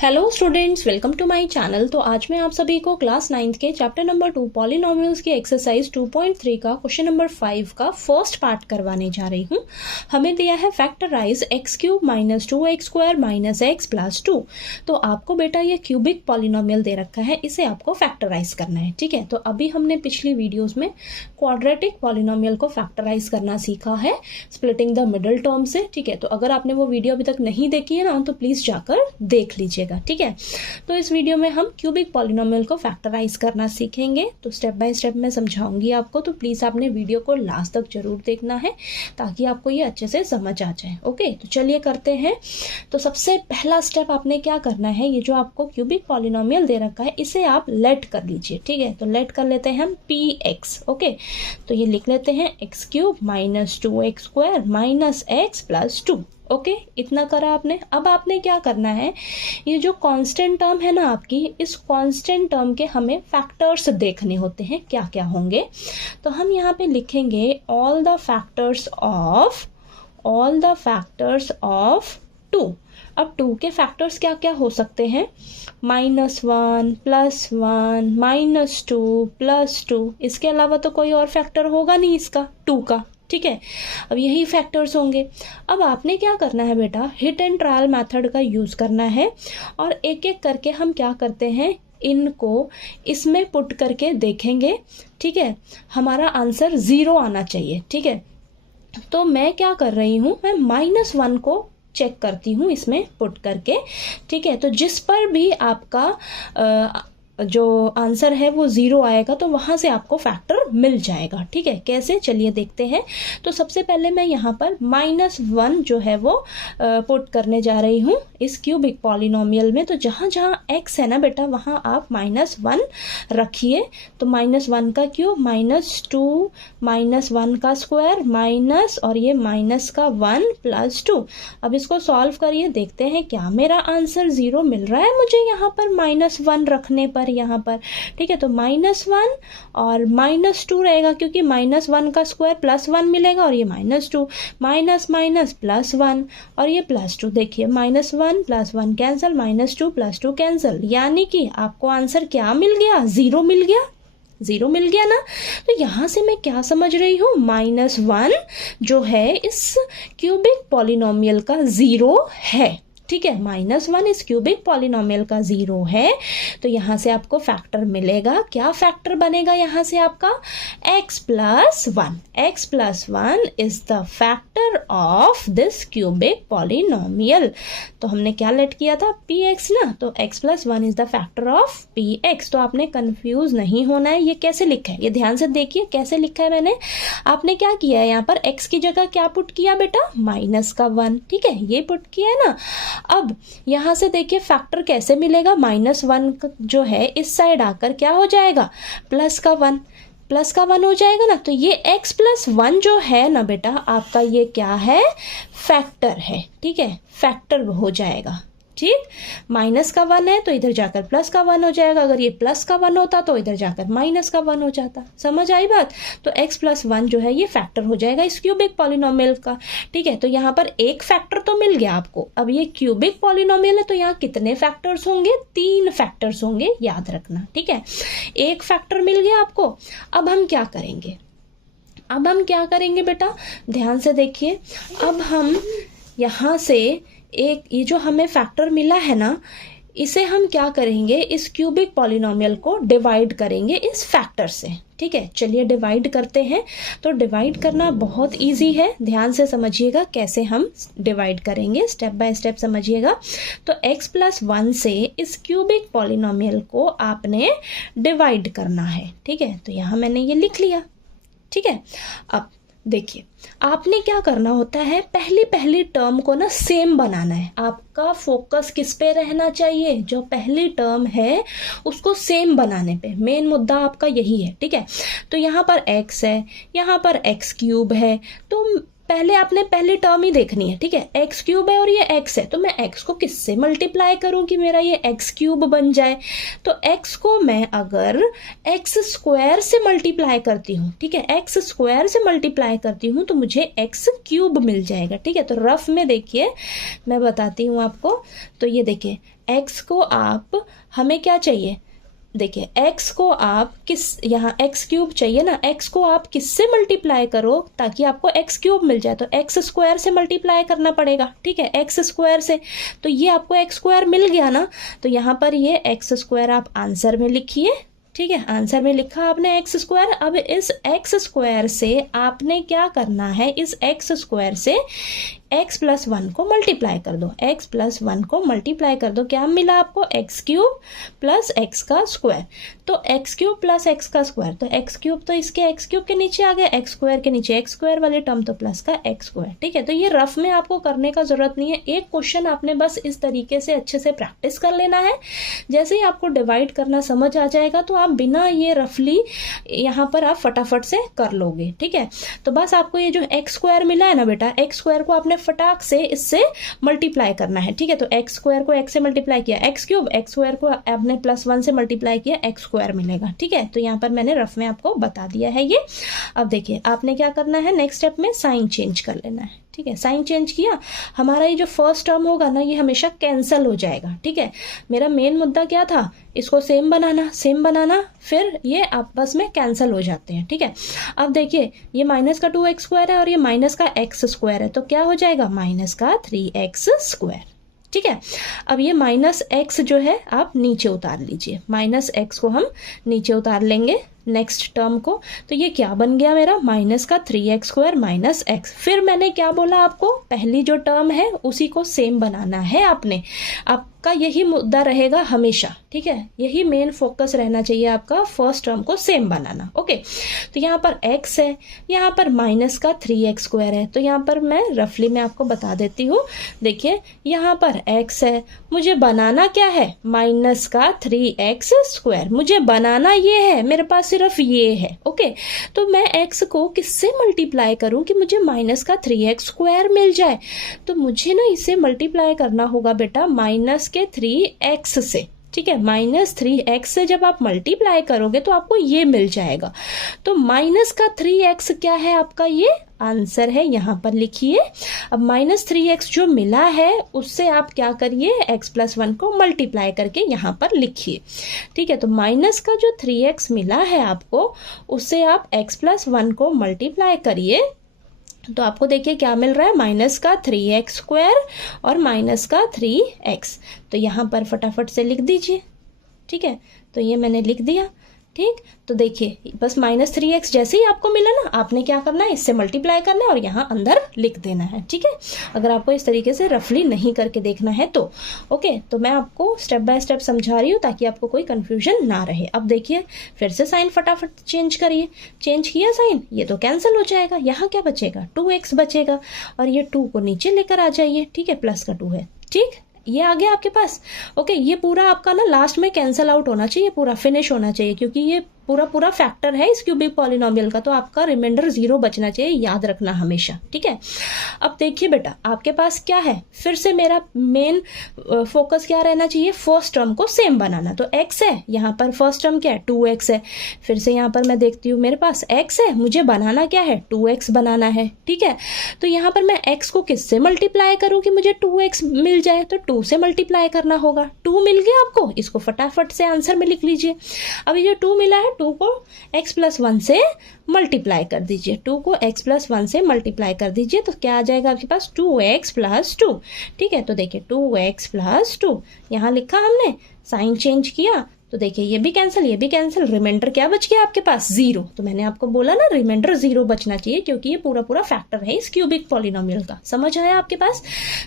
Hello students, welcome to my channel. तो आज मैं आप सभी को क्लास 9th के चैप्टर नंबर 2 पॉलिनोमियल्स की एक्सरसाइज 2.3 का क्वेश्चन नंबर 5 का फर्स्ट पार्ट करवाने जा रही हूँ। हमें दिया है factorise x cube minus 2x square minus x plus 2। तो आपको बेटा ये क्यूबिक पॉलिनोमियल दे रखा है, इसे आपको फैक्टराइज करना है। ठीक है, तो अभी हमने पिछली वीडियोज में क्वाड्रेटिक पॉलिनोमियल को फैक्टराइज करना सीखा है स्प्लिटिंग द मिडिल टर्म से। ठीक है, तो अगर आपने वो वीडियो अभी तक नहीं देखी है ना, तो प्लीज जाकर देख लीजिएगा। ठीक है, तो इस वीडियो में हम क्यूबिक पॉलिनोमियल को फैक्टराइज करना सीखेंगे। तो स्टेप बाय स्टेप मैं समझाऊंगी आपको, तो प्लीज आपने वीडियो को लास्ट तक जरूर देखना है ताकि आपको ये अच्छे से समझ आ जाए। ओके, तो चलिए करते हैं। तो सबसे पहला स्टेप आपने क्या करना है, ये जो आपको क्यूबिक पॉलिनोमियल दे रखा है इसे आप लेट कर लीजिए। ठीक है, तो लेट कर लेते हैं हम px। ओके, तो ये लिख लेते हैं x cube minus 2x square minus x plus 2। Okay, इतना करा आपने। अब आपने क्या करना है, ये जो कांस्टेंट टर्म है ना आपकी, इस कांस्टेंट टर्म के हमें फैक्टर्स देखने होते हैं, क्या क्या होंगे। तो हम यहाँ पे लिखेंगे ऑल द फैक्टर्स ऑफ 2। अब 2 के फैक्टर्स क्या क्या हो सकते हैं, -1 +1 -2 +2। इसके अलावा तो कोई और फैक्टर होगा नहीं इसका 2 का। ठीक है, अब यही फैक्टर्स होंगे। अब आपने क्या करना है बेटा, हिट एंड ट्रायल मेथड का यूज करना है और एक एक करके हम क्या करते हैं, इनको इसमें पुट करके देखेंगे। ठीक है, हमारा आंसर 0 आना चाहिए। ठीक है, तो मैं क्या कर रही हूँ, मैं -1 को चेक करती हूँ इसमें पुट करके। ठीक है, तो जिस पर भी आपका जो आंसर है वो 0 आएगा तो वहां से आपको फैक्टर मिल जाएगा। ठीक है, कैसे, चलिए देखते हैं। तो सबसे पहले मैं यहाँ पर -1 जो है वो पुट करने जा रही हूँ इस क्यूबिक पॉलिनोमियल में। तो जहाँ जहाँ x है ना बेटा, वहाँ आप -1 रखिए। तो -1 का क्यूब -2 -1 का स्क्वायर माइनस और ये माइनस का 1 +2। अब इसको सॉल्व करिए, देखते हैं क्या मेरा आंसर 0 मिल रहा है मुझे यहाँ पर -1 रखने पर यहाँ पर। ठीक है, तो -1 और -2 रहेगा क्योंकि -1 का स्क्वायर +1 मिलेगा और ये -2 माइनस माइनस +1 और ये +2। देखिए -1 +1 कैंसिल, -2 +2 कैंसिल, यानी कि आपको आंसर क्या मिल गया, 0 मिल गया। 0 मिल गया ना। तो यहां से मैं क्या समझ रही हूँ, -1 जो है इस क्यूबिक पॉलिनोमियल का 0 है। ठीक है, -1 इस क्यूबिक पॉलिनोमियल का 0 है। तो यहां से आपको फैक्टर मिलेगा, क्या फैक्टर बनेगा यहां से आपका, x + 1। x + 1 is the factor of this cubic polynomial. तो हमने क्या लेट किया था, px ना, तो x + 1 is the factor of px। तो आपने कंफ्यूज नहीं होना है, ये कैसे लिखा है, ये ध्यान से देखिए कैसे लिखा है मैंने। आपने क्या किया है, यहाँ पर x की जगह क्या पुट किया बेटा, -1। ठीक है, ये पुट किया है ना। अब यहां से देखिए फैक्टर कैसे मिलेगा, -1 जो है इस साइड आकर क्या हो जाएगा, +1 हो जाएगा ना। तो ये x + 1 जो है ना बेटा आपका, ये क्या है, फैक्टर है। ठीक है, फैक्टर हो जाएगा। ठीक, -1 है तो इधर जाकर +1 हो जाएगा, अगर ये +1 होता तो इधर जाकर -1 हो जाता। समझ आई बात। तो x + 1 जो है ये फैक्टर हो जाएगा इस क्यूबिक पॉलिनोमियल का। ठीक है, तो यहाँ पर एक फैक्टर तो मिल गया आपको। अब ये क्यूबिक पॉलिनोमियल है तो यहाँ कितने फैक्टर्स होंगे, 3 फैक्टर्स होंगे, याद रखना। ठीक है, एक फैक्टर मिल गया आपको। अब हम क्या करेंगे बेटा, ध्यान से देखिए। अब हम यहाँ से एक ये जो हमें फैक्टर मिला है ना, इसे हम क्या करेंगे, इस क्यूबिक पॉलिनोमियल को डिवाइड करेंगे इस फैक्टर से। ठीक है, चलिए डिवाइड करते हैं। तो डिवाइड करना बहुत इजी है, ध्यान से समझिएगा कैसे हम डिवाइड करेंगे, स्टेप बाय स्टेप समझिएगा। तो x + 1 से इस क्यूबिक पॉलिनोमियल को आपने डिवाइड करना है। ठीक है, तो यहाँ मैंने ये लिख लिया। ठीक है, अब देखिए आपने क्या करना होता है, पहली टर्म को ना सेम बनाना है। आपका फोकस किस पे रहना चाहिए, जो पहली टर्म है उसको सेम बनाने पे, मेन मुद्दा आपका यही है। ठीक है, तो यहाँ पर x है, यहाँ पर x³ है, तो पहले आपने पहली टर्म ही देखनी है। ठीक है, x³ है और ये x है, तो मैं x को किससे मल्टीप्लाई करूं कि मेरा ये x³ बन जाए। तो x को मैं अगर x² से मल्टीप्लाई करती हूँ, ठीक है, x² से मल्टीप्लाई करती हूँ तो मुझे x³ मिल जाएगा। ठीक है, तो रफ में देखिए मैं बताती हूँ आपको। तो ये देखिए x को आप, हमें क्या चाहिए, देखिए x को आप किस, यहाँ x क्यूब चाहिए ना, x को आप किससे मल्टीप्लाई करो ताकि आपको x क्यूब मिल जाए, तो x स्क्वायर से मल्टीप्लाई करना पड़ेगा, ठीक है, x स्क्वायर से। तो ये आपको x स्क्वायर मिल गया ना, तो यहाँ पर ये x स्क्वायर आप आंसर में लिखिए, ठीक है, आंसर में लिखा आपने x स्क्वायर। अब इस x स्क्वायर से आपने क्या करना है, इस x स्क्वायर से x प्लस 1 को मल्टीप्लाई कर दो, x प्लस 1 को मल्टीप्लाई कर दो, क्या मिला आपको, x क्यूब प्लस x का स्क्वायर। तो x क्यूब प्लस x का स्क्वायर, तो x क्यूब तो इसके x क्यूब के नीचे आ गया, x स्क्वायर के नीचे x स्क्वायर वाले टर्म तो प्लस का x स्क्वायर, ठीक है। तो ये रफ में आपको करने का जरूरत नहीं है, एक क्वेश्चन आपने बस इस तरीके से अच्छे से प्रैक्टिस कर लेना है। जैसे ही आपको डिवाइड करना समझ आ जाएगा तो आप बिना ये रफली यहाँ पर आप फटाफट से कर लोगे, ठीक है। तो बस आपको ये जो x स्क्वायर मिला है ना बेटा, x स्क्वायर को आपने फटाक से इससे मल्टीप्लाई करना है, ठीक है। तो x स्क्वायर को x से मल्टीप्लाई किया, x क्यूब, x स्क्वायर को आपने प्लस 1 से मल्टीप्लाई किया, x स्क्वायर मिलेगा, ठीक है। तो यहाँ पर मैंने रफ में आपको बता दिया है ये। अब देखिए आपने क्या करना है, नेक्स्ट स्टेप में साइन चेंज कर लेना है, ठीक है। साइन चेंज किया, हमारा ये जो फर्स्ट टर्म होगा ना ये हमेशा कैंसिल हो जाएगा, ठीक है। मेरा मेन मुद्दा क्या था, इसको सेम बनाना, फिर ये आपस में कैंसिल हो जाते हैं, ठीक है। अब देखिए ये माइनस का 2x स्क्वायर है और ये माइनस का x स्क्वायर है, तो क्या हो जाएगा, माइनस का 3x स्क्वायर, ठीक है। अब ये माइनस x जो है आप नीचे उतार लीजिए, माइनस x को हम नीचे उतार लेंगे नेक्स्ट टर्म को, तो ये क्या बन गया मेरा, माइनस का 3x स्क्वायर माइनस x। फिर मैंने क्या बोला आपको, पहली जो टर्म है उसी को सेम बनाना है आपने, आपका यही मुद्दा रहेगा हमेशा, ठीक है। यही मेन फोकस रहना चाहिए आपका, फर्स्ट टर्म को सेम बनाना, ओके। तो यहाँ पर x है, यहाँ पर माइनस का 3x स्क्वायर है, तो यहाँ पर मैं रफली मैं आपको बता देती हूँ। देखिए यहाँ पर x है, मुझे बनाना क्या है, माइनस का 3x स्क्वायर, मुझे बनाना ये है, मेरे पास सिर्फ ये है, ओके। तो मैं x को किससे मल्टीप्लाई करूं कि मुझे माइनस का 3x स्क्वायर मिल जाए, तो मुझे ना इसे मल्टीप्लाई करना होगा बेटा माइनस के 3x से, ठीक है। माइनस 3x से जब आप मल्टीप्लाई करोगे तो आपको ये मिल जाएगा। तो माइनस का 3x क्या है आपका, ये आंसर है, यहाँ पर लिखिए। अब माइनस 3x जो मिला है उससे आप क्या करिए, x प्लस 1 को मल्टीप्लाई करके यहाँ पर लिखिए, ठीक है। तो माइनस का जो 3x मिला है आपको उससे आप x प्लस 1 को मल्टीप्लाई करिए, तो आपको देखिए क्या मिल रहा है, माइनस का 3x स्क्वायर और माइनस का 3x। तो यहाँ पर फटाफट से लिख दीजिए, ठीक है। तो ये मैंने लिख दिया, ठीक। तो देखिए बस माइनस 3x जैसे ही आपको मिला ना, आपने क्या करना है, इससे मल्टीप्लाई करना है और यहाँ अंदर लिख देना है, ठीक है। अगर आपको इस तरीके से रफली नहीं करके देखना है तो ओके। तो मैं आपको स्टेप बाय स्टेप समझा रही हूँ ताकि आपको कोई कंफ्यूजन ना रहे। अब देखिए फिर से साइन फटाफट चेंज करिए, चेंज किया साइन, ये तो कैंसिल हो जाएगा, यहाँ क्या बचेगा, 2x बचेगा और ये 2 को नीचे लेकर आ जाइए, ठीक है, प्लस का 2 है, ठीक, ये आ गया आपके पास, ओके। ये पूरा आपका ना लास्ट में कैंसिल आउट होना चाहिए, पूरा फिनिश होना चाहिए, क्योंकि ये पूरा फैक्टर है इस क्यूबिक पॉलिनोमियल का, तो आपका रिमाइंडर 0 बचना चाहिए, याद रखना हमेशा, ठीक है। अब देखिए बेटा आपके पास क्या है, फिर से मेरा मेन फोकस क्या रहना चाहिए, फर्स्ट टर्म को सेम बनाना। तो x है, यहाँ पर फर्स्ट टर्म क्या है, 2x है। फिर से यहाँ पर मैं देखती हूँ मेरे पास x है, मुझे बनाना क्या है, 2x बनाना है, ठीक है। तो यहाँ पर मैं x को किससे मल्टीप्लाई करूँ कि मुझे 2x मिल जाए, तो 2 से मल्टीप्लाई करना होगा। 2 मिल गया आपको, इसको फटाफट से आंसर में लिख लीजिए। अब ये जो 2 मिला है, 2 को x प्लस 1 से मल्टीप्लाई कर दीजिए, 2 को x प्लस 1 से मल्टीप्लाई कर दीजिए, तो क्या आ जाएगा आपके पास, 2x प्लस 2, ठीक है। तो देखिए 2x प्लस 2 यहाँ लिखा हमने, साइन चेंज किया, तो देखिए ये भी कैंसिल, ये भी कैंसिल, रिमाइंडर क्या बच गया आपके पास, 0। तो मैंने आपको बोला ना रिमाइंडर 0 बचना चाहिए, क्योंकि ये पूरा फैक्टर है इस क्यूबिक पॉलिनोमियल का, समझ आया आपके पास।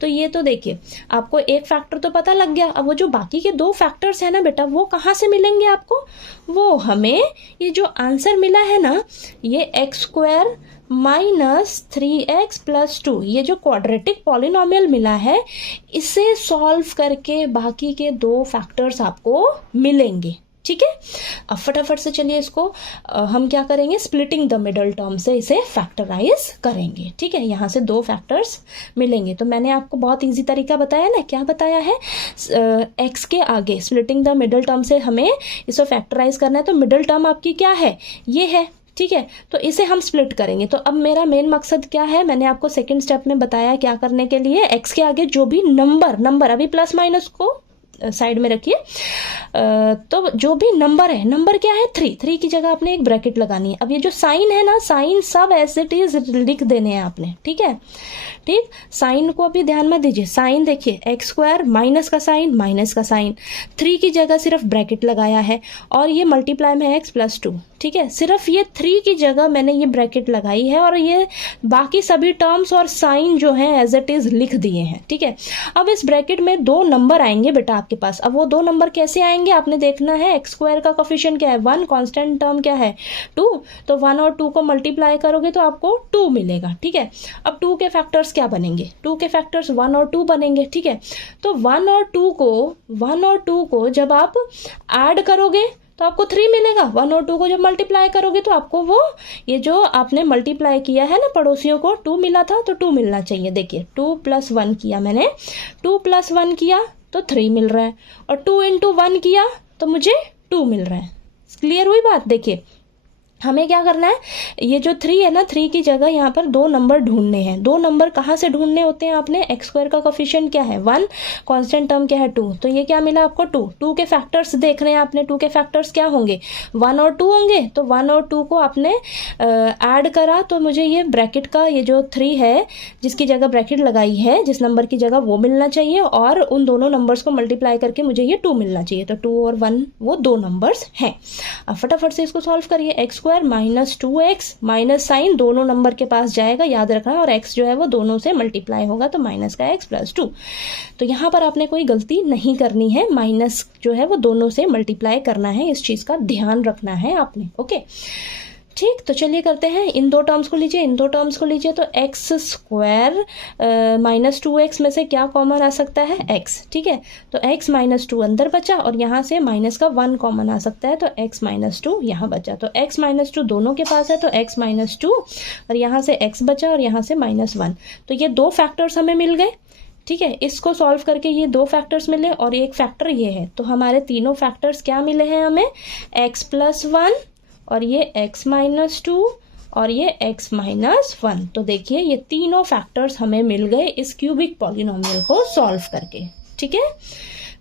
तो ये तो देखिए आपको एक फैक्टर तो पता लग गया। अब वो जो बाकी के 2 फैक्टर्स है ना बेटा, वो कहाँ से मिलेंगे आपको, वो हमें ये जो आंसर मिला है ना, ये x square minus 3x plus 2, ये जो क्वाड्रेटिक पॉलिनोमियल मिला है, इसे सॉल्व करके बाकी के 2 फैक्टर्स आपको मिलेंगे, ठीक है। अब फटाफट से चलिए इसको हम क्या करेंगे, स्प्लिटिंग द मिडल टर्म से इसे फैक्टराइज करेंगे, ठीक है। यहाँ से 2 फैक्टर्स मिलेंगे। तो मैंने आपको बहुत इजी तरीका बताया ना, क्या बताया है, x के आगे स्प्लिटिंग द मिडल टर्म से हमें इसे फैक्टराइज करना है। तो मिडल टर्म आपकी क्या है, ये है, ठीक है। तो इसे हम स्प्लिट करेंगे। तो अब मेरा मेन मकसद क्या है, मैंने आपको सेकंड स्टेप में बताया क्या करने के लिए, x के आगे जो भी नंबर अभी प्लस माइनस को साइड में रखिए। तो जो भी नंबर है, नंबर क्या है 3 की जगह आपने एक ब्रैकेट लगानी है। अब ये जो साइन है ना, साइन सब एज इट इज लिख देने हैं आपने, ठीक है। ठीक, साइन को अभी ध्यान में दीजिए। साइन देखिए एक्स स्क्वायर, माइनस का साइन, माइनस का साइन, 3 की जगह सिर्फ ब्रैकेट लगाया है और ये मल्टीप्लाई में एक्स प्लस 2, ठीक है। सिर्फ ये 3 की जगह मैंने ये ब्रैकेट लगाई है और ये बाकी सभी टर्म्स और साइन जो है एज इट इज लिख दिए हैं, ठीक है। अब इस ब्रैकेट में 2 नंबर आएंगे बेटा आपके पास। अब वो 2 नंबर कैसे आएंगे आपने देखना है। एक्स स्क्वायर का कोफिशिएंट क्या है 1, कांस्टेंट टर्म क्या है 2, तो 1 और 2 को मल्टीप्लाई करोगे तो आपको 2 मिलेगा, ठीक है। अब 2 के फैक्टर्स क्या बनेंगे, 2 के फैक्टर्स 1 और 2 बनेंगे, ठीक है। तो 1 और 2 को जब आप ऐड करोगे तो आपको 3 मिलेगा। 1 और 2 को जब मल्टीप्लाई करोगे तो आपको वो ये जो आपने मल्टीप्लाई किया है ना पड़ोसियों को 2 मिला था तो 2 मिलना चाहिए। देखिए 2 + 1 किया मैंने, 2 + 1 किया तो 3 मिल रहा है और 2 × 1 किया तो मुझे 2 मिल रहा है। क्लियर हुई बात। देखिए हमें क्या करना है, ये जो 3 है ना, 3 की जगह यहाँ पर 2 नंबर ढूंढने हैं। 2 नंबर कहाँ से ढूंढने होते हैं आपने, एक्स स्क्वायर का कोफिशिएंट क्या है 1, कांस्टेंट टर्म क्या है 2, तो ये क्या मिला आपको 2। 2 के फैक्टर्स देख रहे हैं आपने, 2 के फैक्टर्स क्या होंगे 1 और 2 होंगे। तो 1 और 2 को आपने ऐड करा तो मुझे ये ब्रैकेट का ये जो 3 है जिसकी जगह ब्रैकेट लगाई है, जिस नंबर की जगह वो मिलना चाहिए और उन दोनों नंबर्स को मल्टीप्लाई करके मुझे ये 2 मिलना चाहिए। तो 2 और 1 वो 2 नंबर्स हैं। अब फटाफट से इसको सॉल्व करिए। X square minus 2x, minus sign दोनों नंबर के पास जाएगा, याद रखना, और x जो है वो दोनों से मल्टीप्लाई होगा तो माइनस का x प्लस 2। तो यहाँ पर आपने कोई गलती नहीं करनी है, माइनस जो है वो दोनों से मल्टीप्लाई करना है, इस चीज़ का ध्यान रखना है आपने। ओके ठीक, तो चलिए करते हैं। इन 2 टर्म्स को लीजिए, इन 2 टर्म्स को लीजिए। तो एक्स स्क्वायर माइनस 2x में से क्या कॉमन आ सकता है x, ठीक है। तो x माइनस 2 अंदर बचा और यहाँ से माइनस का 1 कॉमन आ सकता है तो x माइनस 2 यहाँ बचा। तो x माइनस 2 दोनों के पास है तो x माइनस 2 और यहाँ से x बचा और यहाँ से माइनस 1। तो ये 2 फैक्टर्स हमें मिल गए, ठीक है। इसको सॉल्व करके ये 2 फैक्टर्स मिले और एक फैक्टर ये है। तो हमारे तीनों फैक्टर्स क्या मिले हैं हमें, x प्लस 1 और ये x माइनस 2 और ये x माइनस 1। तो देखिए ये तीनों फैक्टर्स हमें मिल गए इस क्यूबिक पॉलिनोमियल को सॉल्व करके, ठीक है।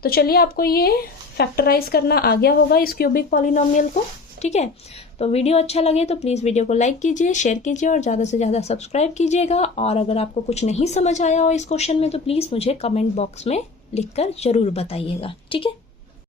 तो चलिए आपको ये फैक्टराइज करना आ गया होगा इस क्यूबिक पॉलिनोमियल को, ठीक है। तो वीडियो अच्छा लगे तो प्लीज़ वीडियो को लाइक कीजिए, शेयर कीजिए और ज़्यादा से ज़्यादा सब्सक्राइब कीजिएगा। और अगर आपको कुछ नहीं समझ आया हो इस क्वेश्चन में तो प्लीज़ मुझे कमेंट बॉक्स में लिखकर ज़रूर बताइएगा, ठीक है।